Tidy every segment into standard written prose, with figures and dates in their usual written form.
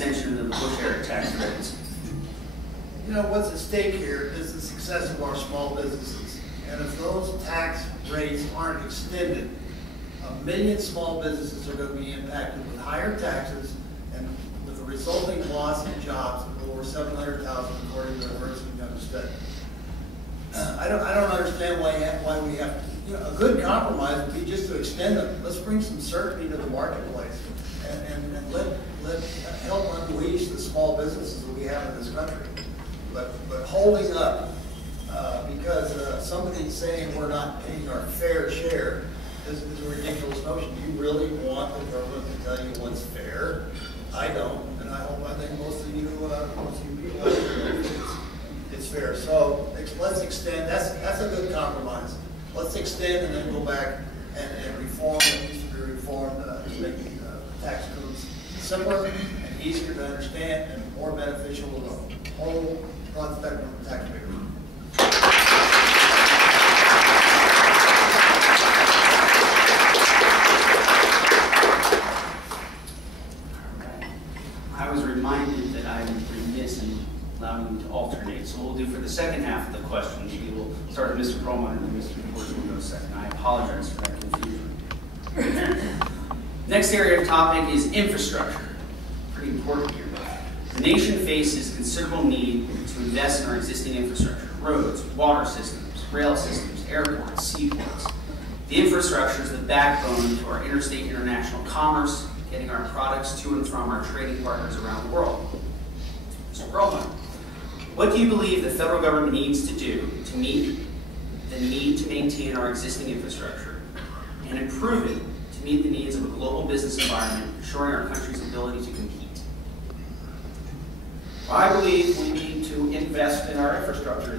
extension of the Bush-era tax credits. You know, what's at stake here is the success of our small businesses. And if those tax rates aren't extended, 1 million small businesses are going to be impacted with higher taxes and with a resulting loss in jobs of over 700,000 according to the Ernst & Young study. I don't understand why we have to, you know, a good compromise would be just to extend them. Let's bring some certainty to the marketplace and let help unleash the small businesses that we have in this country. But holding up because somebody's saying we're not paying our fair share is a ridiculous notion. Do you really want the government to tell you what's fair? I don't, and I think most of you people out there it's fair. So let's extend. That's a good compromise. Let's extend and then go back and reform what needs to be reformed to make tax codes simpler and easier to understand and more beneficial to the whole broad spectrum of taxpayers. I was reminded that I was remiss in allowing you to alternate. So what we'll do for the second half of the question, maybe we'll start with Mr. Perlmutter and then Mr. Coors will go second. I apologize for that confusion. Next area of topic is infrastructure. Pretty important here. The nation faces considerable need to invest in our existing infrastructure: roads, water systems, rail systems, airports, seaports. The infrastructure is the backbone to our interstate international commerce, getting our products to and from our trading partners around the world. Mr. Perlmutter, what do you believe the federal government needs to do to meet the need to maintain our existing infrastructure and improve it to meet the needs of a global business environment, ensuring our country's ability to compete? I believe we need to invest in our infrastructure.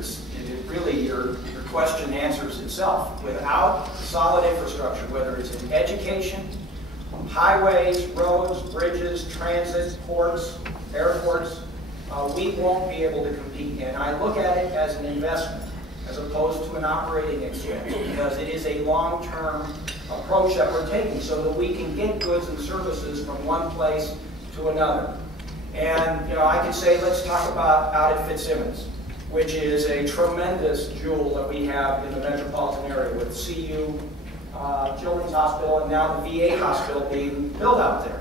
Really, your question answers itself. Without solid infrastructure, whether it's in education, highways, roads, bridges, transit, ports, airports, we won't be able to compete. And I look at it as an investment as opposed to an operating expense, because it is a long-term approach that we're taking so that we can get goods and services from one place to another. And you know, I could say, let's talk about out at Fitzsimmons, which is a tremendous jewel that we have in the metropolitan area with CU, Children's Hospital, and now the VA hospital being built out there.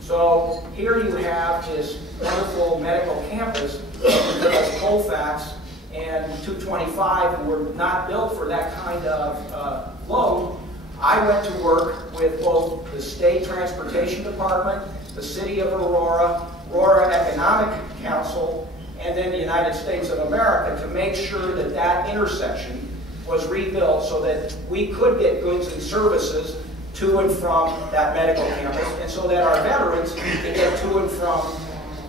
So here you have this wonderful medical campus because Colfax and 225 were not built for that kind of load. I went to work with both the State Transportation Department, the City of Aurora Economic Council, and then the United States of America to make sure that that intersection was rebuilt so that we could get goods and services to and from that medical campus, and so that our veterans can get to and from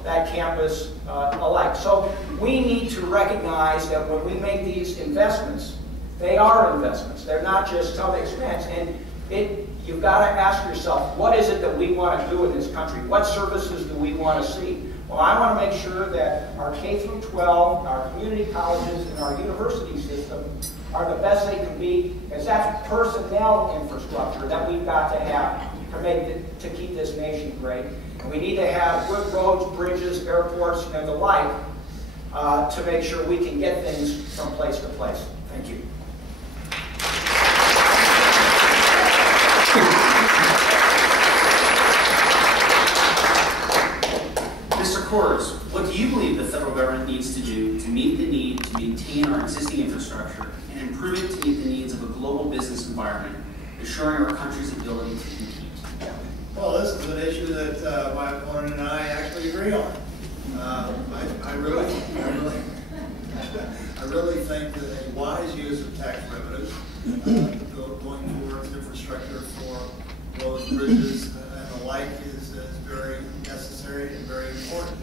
that campus alike. So we need to recognize that when we make these investments, they are investments. They're not just some expense. And you've got to ask yourself, what is it that we want to do in this country? What services do we want to see? Well, I want to make sure that our K through 12, our community colleges, and our university system are the best they can be, because that's personnel infrastructure that we've got to have to keep this nation great. And we need to have good roads, bridges, airports, and the like to make sure we can get things from place to place. Thank you. Mr. Coors, what do you believe the federal government needs to do to meet the need to maintain our existing infrastructure and improve it to meet the needs of a global business environment, ensuring our country's ability to compete? Well, this is an issue that my opponent and I actually agree on. I really think that a wise use of tax revenues going towards infrastructure for roads, bridges, and the like is very necessary and very important.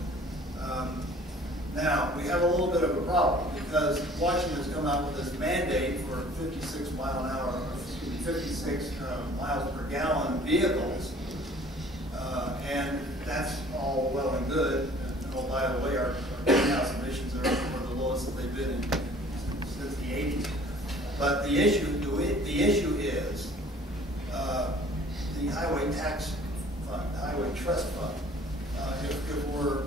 Now, we have a little bit of a problem because Washington has come out with this mandate for 56 miles per gallon vehicles, and that's all well and good. And oh, by the way, our greenhouse emissions are the lowest that they've been since the 80s. But the issue is the highway tax fund, the highway trust fund. If we're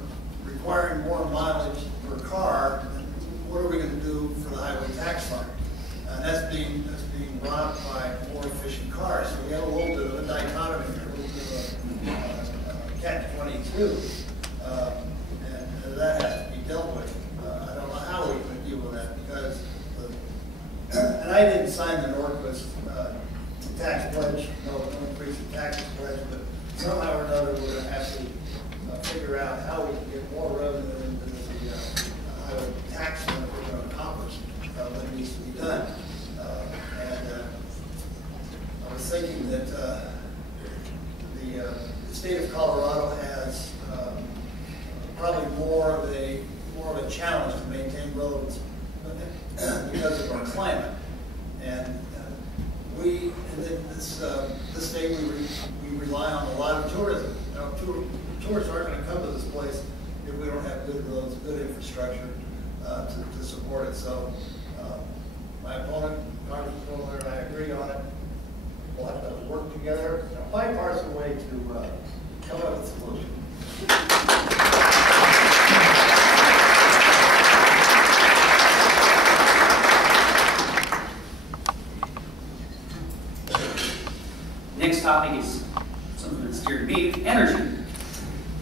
didn't sign the Norquist tax pledge, no increase in taxes pledge, but somehow or another, we're going to have to figure out how we can get more revenue into the highway tax limit we're going to accomplish what needs to be done. I was thinking that the state of Colorado has probably more of a challenge to maintain roads because of our climate. And this state, we rely on a lot of tourism. Now, tourists aren't going to come to this place if we don't have good roads, good infrastructure to support it. So my opponent, Congressman Coleman, and I agree on it. We'll have to work together in a bipartisan way to come up with a solution. Next topic is something that's dear to me, energy.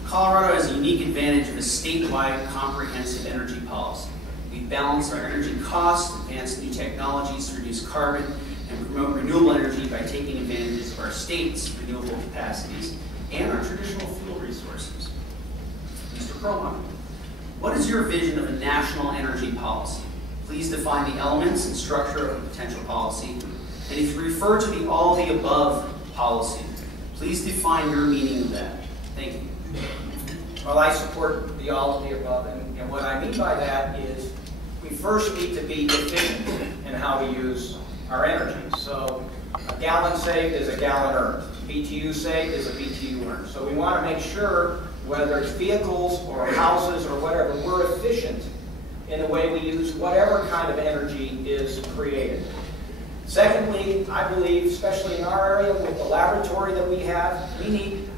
Colorado has a unique advantage of a statewide comprehensive energy policy. We balance our energy costs, advance new technologies, reduce carbon, and promote renewable energy by taking advantage of our state's renewable capacities and our traditional fuel resources. Mr. Perlmutter, what is your vision of a national energy policy? Please define the elements and structure of a potential policy. And if you refer to the all the above policy, please define your meaning of that. Thank you. Well, I support the all of the above, and what I mean by that is we first need to be efficient in how we use our energy. So a gallon saved is a gallon earned. BTU saved is a BTU earned. So we want to make sure, whether it's vehicles or houses or whatever, we're efficient in the way we use whatever kind of energy is created. Secondly, I believe, especially in our area with the laboratory that we have,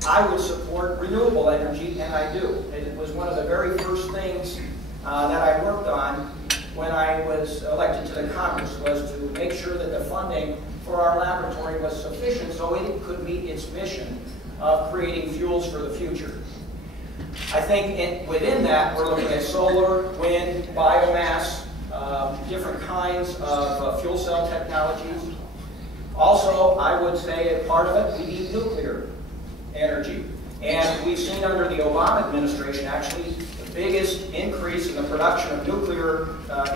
I would support renewable energy, and I do. It was one of the very first things that I worked on when I was elected to the Congress, was to make sure that the funding for our laboratory was sufficient so it could meet its mission of creating fuels for the future. I think within that, we're looking at solar, wind, biomass, different kinds of fuel cell technologies. Also, I would say as part of it, we need nuclear energy. And we've seen under the Obama administration, actually, the biggest increase in the production of nuclear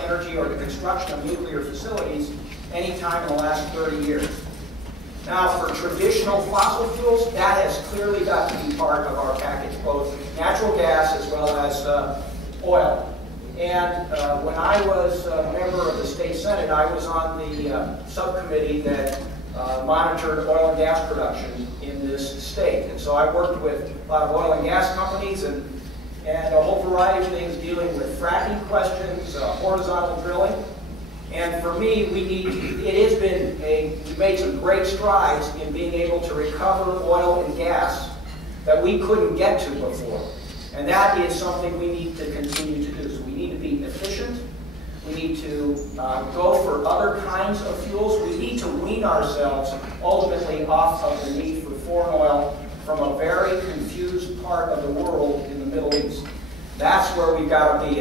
energy or the construction of nuclear facilities any time in the last 30 years. Now, for traditional fossil fuels, that has clearly got to be part of our package, both natural gas as well as oil. And when I was a member of the state senate, I was on the subcommittee that monitored oil and gas production in this state. And so I worked with a lot of oil and gas companies and a whole variety of things dealing with fracking questions, horizontal drilling. And for me, we've made some great strides in being able to recover oil and gas that we couldn't get to before. And that is something we need to continue to do. So we need to be efficient. We need to go for other kinds of fuels. We need to wean ourselves ultimately off of the need for foreign oil from a very confused part of the world in the Middle East. That's where we've got to be.